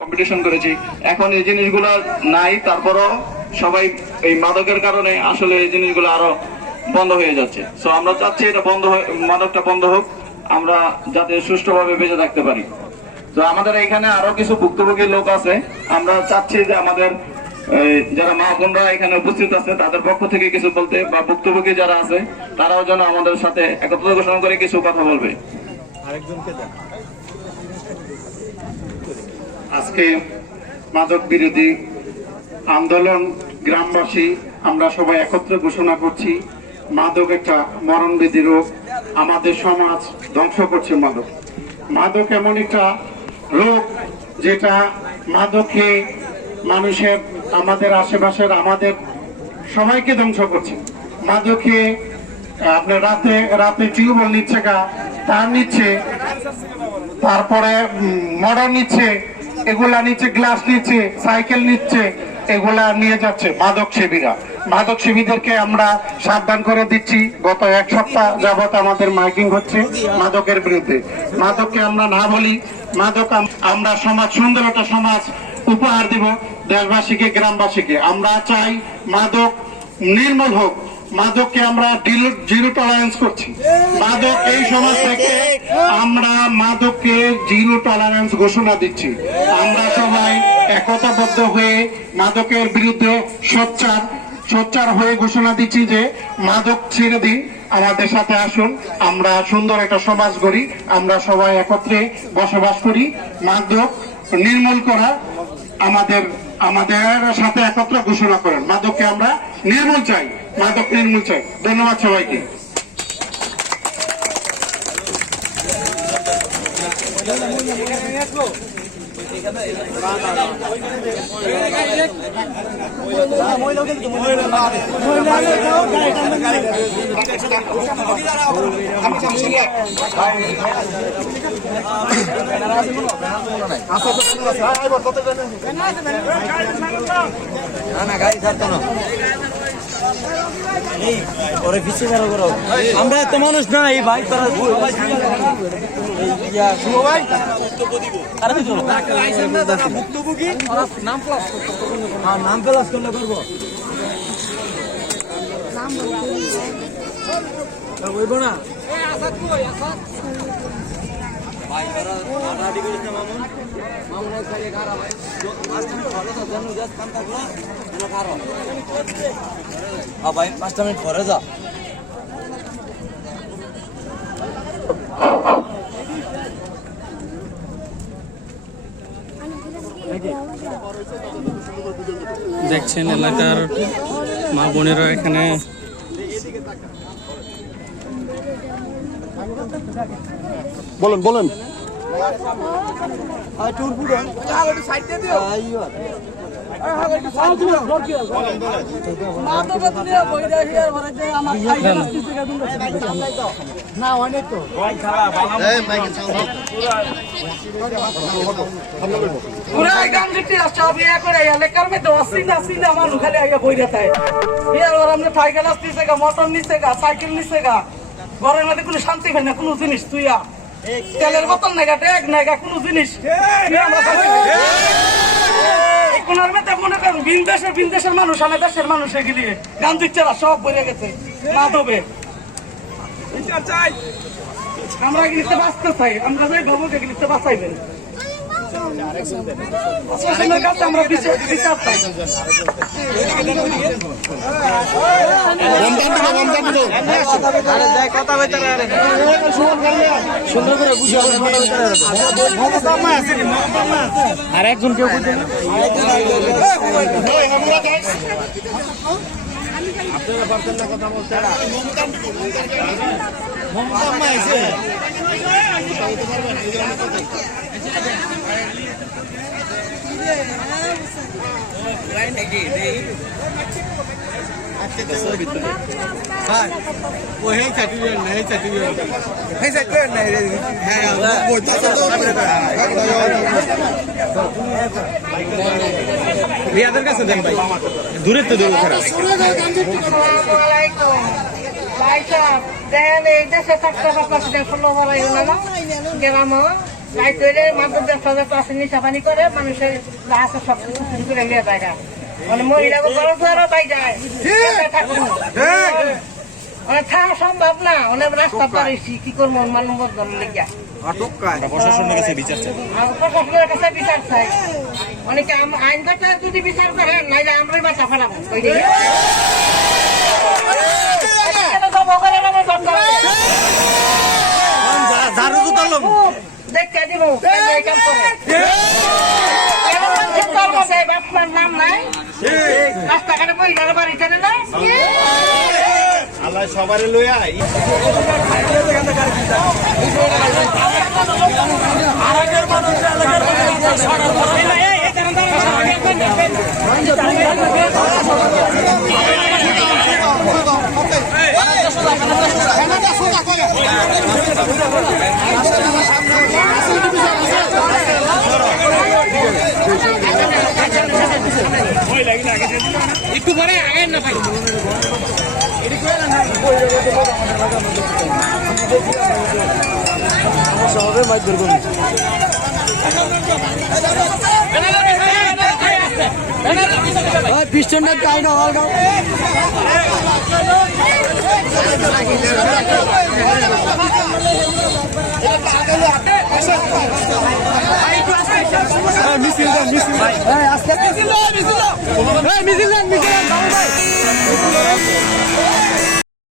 Competition করেছি। এখন এই জিনিসগুলো নাই, তারপরও সবাই এই মাদকের কারণে আসলে এই জিনিসগুলো আরো বন্ধ হয়ে যাচ্ছে। সো আমরা চাচ্ছি এটা বন্ধ, মাদকটা বন্ধ হোক, আমরা যাতে সুষ্ঠুভাবে বেঁচে থাকতে পারি। তো আমাদের এখানে আরো কিছু ভুক্তভোগী লোক আছে, আমরা চাচ্ছি যে আমাদের যারা মা বোনরা এখানে উপস্থিত আছে তাদের পক্ষ থেকে কিছু বলতে, বা ভুক্তভোগী যারা আছে তারাও যেন আমাদের সাথে একত্র ঘোষণা করে কিছু কথা বলবে। আজকে মাদক বিরোধী আন্দোলন গ্রামবাসী আমরা সবাই একত্রে ঘোষণা করছি, মাদক একটা মরণবেদী রোগ, আমাদের সমাজ ধ্বংস করছে। মাদক এমন একটা রোগ যেটা মাদকে মানুষের, আমাদের আশেপাশের, আমাদের সবাইকে ধ্বংস করছে। মাদকে আপনার রাতে রাতে টিউবওয়েল নিচ্ছে, তার নিচ্ছে, তারপরে মডার্ন নিচ্ছে, এগুলা নিচ্ছে, গ্লাস নিচ্ছে, সাইকেল নিচ্ছে, এগুলা নিয়ে যাচ্ছে মাদক সেবীরা। মাদক সেবীদেরকে আমরা সাবধান করে দিচ্ছি। গত এক সপ্তাহ যাবত আমাদের মাইকিং হচ্ছে মাদকের বিরুদ্ধে। মাদককে আমরা না বলি, মাদক আমরা সমাজ, সুন্দর একটা সমাজ উপহার দিব দেশবাসীকে, গ্রামবাসীকে। আমরা চাই মাদক নির্মূল হোক, মাদককে আমরা জিরো টলারেন্স করছি। মাদক এই সমাজ থেকে আমরা মাদককে জিরো টলারেন্স ঘোষণা দিচ্ছি। আমরা সবাই একতাবদ্ধ হয়ে মাদকের বিরুদ্ধে সোচ্চার হয়ে ঘোষণা দিচ্ছি যে মাদক ছেড়ে দিন, আমাদের সাথে আসুন, আমরা সুন্দর একটা সমাজ গড়ি, আমরা সবাই একত্রে বসবাস করি। মাদক নির্মূল করা আমাদের সাথে একত্রে ঘোষণা করেন। মাদককে আমরা নির্মূল চাই, মাদক নির্মূল চাই। ধন্যবাদ সবাইকে। আমরা তো মানুষ না, এই ভাই তারা নাম প্লাস করলে করবো বলবো না। ভাই 5 মিনিট পরে যা। দেখছেন এলাকার মা বোনেরা এখানে বলেন ঘরের মধ্যে কোনো শান্তি হয় না, কোনো জিনিস তুইয়া তেলের বোতল নাইগা, ট্যাগ নাইগা, কোনো জিনিস কোনার মধ্যে মনে করেন বিদেশের মানুষ, আমার দেশের মানুষ এগুলি গান দিচ্ছেরা সব বইরে গেছে মাধবে। আমরা এগুলিতে বাঁচতে চাই, আমরা যাই ভাবো এগুলিতে বাঁচাইবেন, আমরা বিচার চাই। আর একজন কেউ আপনারা পারতেন না কথা বলতে। রিয়াদের কাছে দেন ভাই, দূরে তো দূরে খারাপ। দেখেন এই দেশে থাকতে পারছি, গ্রাম রাইত হইলে মাদক ব্যবসা যত আছে নিশা পানি করে মানুষের যা আছে সব কিছু চুরি করে নিয়ে যায় না। মানে মহিলাকে বড় ধরো পাই যায় থাকুন মানে থাকা সম্ভব না। অনেক রাস্তা পারেছি কি করবো মানুষ বদল লেগে প্রশাসনের কাছে বিচার চাই। প্রশাসনের কাছে বিচার চাই। অনেকে আইন কথা যদি বিচার করেন নাইলে আমরাই মাথা ফেলাবো ওই দিকে ঝাড়ু জুতা লোক দেখতে দিব এই কাম করে বাপমার নাম নাই রাস্তাঘাটে মহিলার বাড়ি জানে না আল্লাহ সবারে লইয়া একটু পরে আগে না ভাই পিস্টনটা গাও না গাও মিছিল মিছিল মিছিল